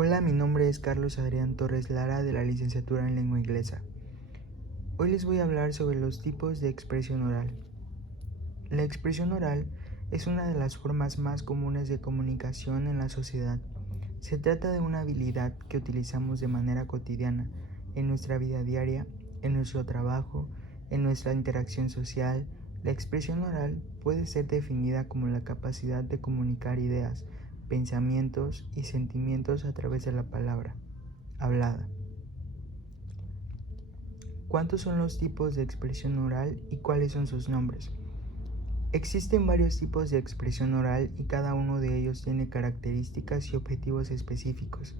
Hola, mi nombre es Carlos Adrián Torres Lara de la licenciatura en Lengua Inglesa. Hoy les voy a hablar sobre los tipos de expresión oral. La expresión oral es una de las formas más comunes de comunicación en la sociedad. Se trata de una habilidad que utilizamos de manera cotidiana en nuestra vida diaria, en nuestro trabajo, en nuestra interacción social. La expresión oral puede ser definida como la capacidad de comunicar ideas, pensamientos y sentimientos a través de la palabra hablada. ¿Cuántos son los tipos de expresión oral y cuáles son sus nombres? Existen varios tipos de expresión oral y cada uno de ellos tiene características y objetivos específicos.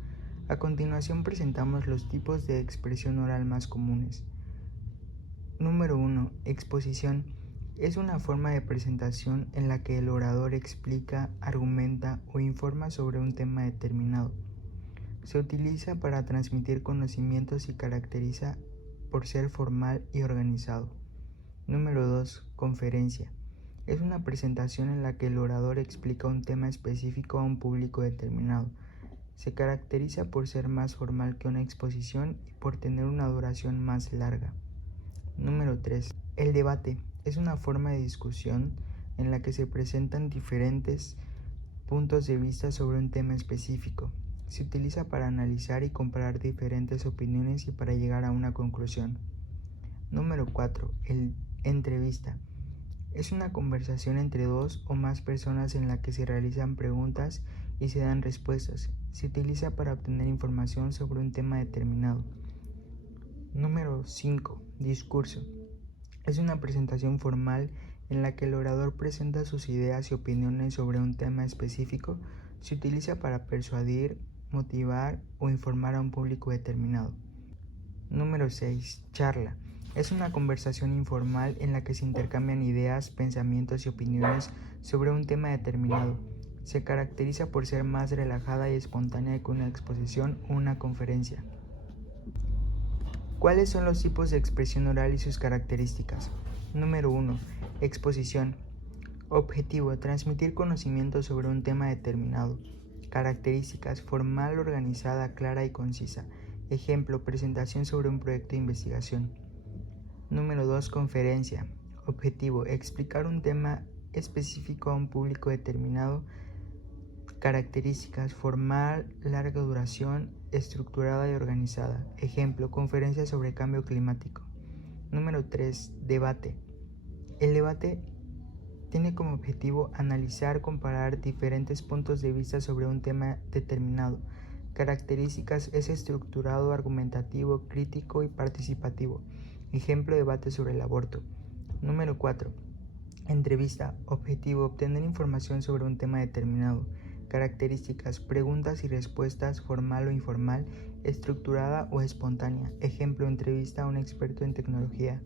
A continuación presentamos los tipos de expresión oral más comunes. Número 1. Exposición. Es una forma de presentación en la que el orador explica, argumenta o informa sobre un tema determinado. Se utiliza para transmitir conocimientos y caracteriza por ser formal y organizado. Número 2. Conferencia. Es una presentación en la que el orador explica un tema específico a un público determinado. Se caracteriza por ser más formal que una exposición y por tener una duración más larga. Número 3. El debate. Es una forma de discusión en la que se presentan diferentes puntos de vista sobre un tema específico. Se utiliza para analizar y comparar diferentes opiniones y para llegar a una conclusión. Número 4. Entrevista. Es una conversación entre dos o más personas en la que se realizan preguntas y se dan respuestas. Se utiliza para obtener información sobre un tema determinado. Número 5. Discurso. Es una presentación formal en la que el orador presenta sus ideas y opiniones sobre un tema específico. Se utiliza para persuadir, motivar o informar a un público determinado. Número 6. Charla. Es una conversación informal en la que se intercambian ideas, pensamientos y opiniones sobre un tema determinado. Se caracteriza por ser más relajada y espontánea que una exposición o una conferencia. ¿Cuáles son los tipos de expresión oral y sus características? Número 1. Exposición. Objetivo: transmitir conocimiento sobre un tema determinado. Características: formal, organizada, clara y concisa. Ejemplo: presentación sobre un proyecto de investigación. Número 2. Conferencia. Objetivo: explicar un tema específico a un público determinado. Características: formal, larga duración, estructurada y organizada. Ejemplo: conferencia sobre cambio climático. Número 3. Debate. El debate tiene como objetivo analizar, comparar diferentes puntos de vista sobre un tema determinado. Características: es estructurado, argumentativo, crítico y participativo. Ejemplo: debate sobre el aborto. Número 4. Entrevista. Objetivo: obtener información sobre un tema determinado. Características: preguntas y respuestas, formal o informal, estructurada o espontánea. Ejemplo: entrevista a un experto en tecnología.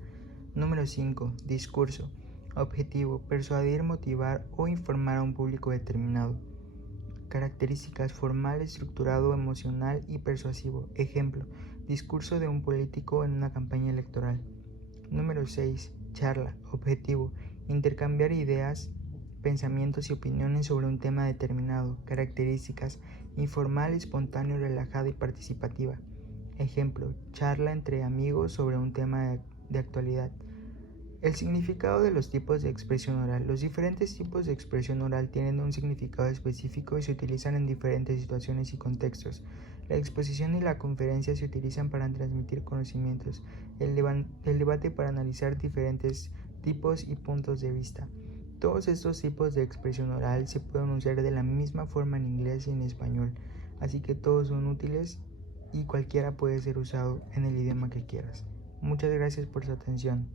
Número 5. Discurso. Objetivo: persuadir, motivar o informar a un público determinado. Características: formal, estructurado, emocional y persuasivo. Ejemplo: discurso de un político en una campaña electoral. Número 6. Charla. Objetivo: intercambiar ideas, pensamientos y opiniones sobre un tema determinado. Características: informal, espontáneo, relajada y participativa. Ejemplo: charla entre amigos sobre un tema de actualidad. El significado de los tipos de expresión oral. Los diferentes tipos de expresión oral tienen un significado específico y se utilizan en diferentes situaciones y contextos. La exposición y la conferencia se utilizan para transmitir conocimientos, el debate para analizar diferentes tipos y puntos de vista. Todos estos tipos de expresión oral se pueden usar de la misma forma en inglés y en español, así que todos son útiles y cualquiera puede ser usado en el idioma que quieras. Muchas gracias por su atención.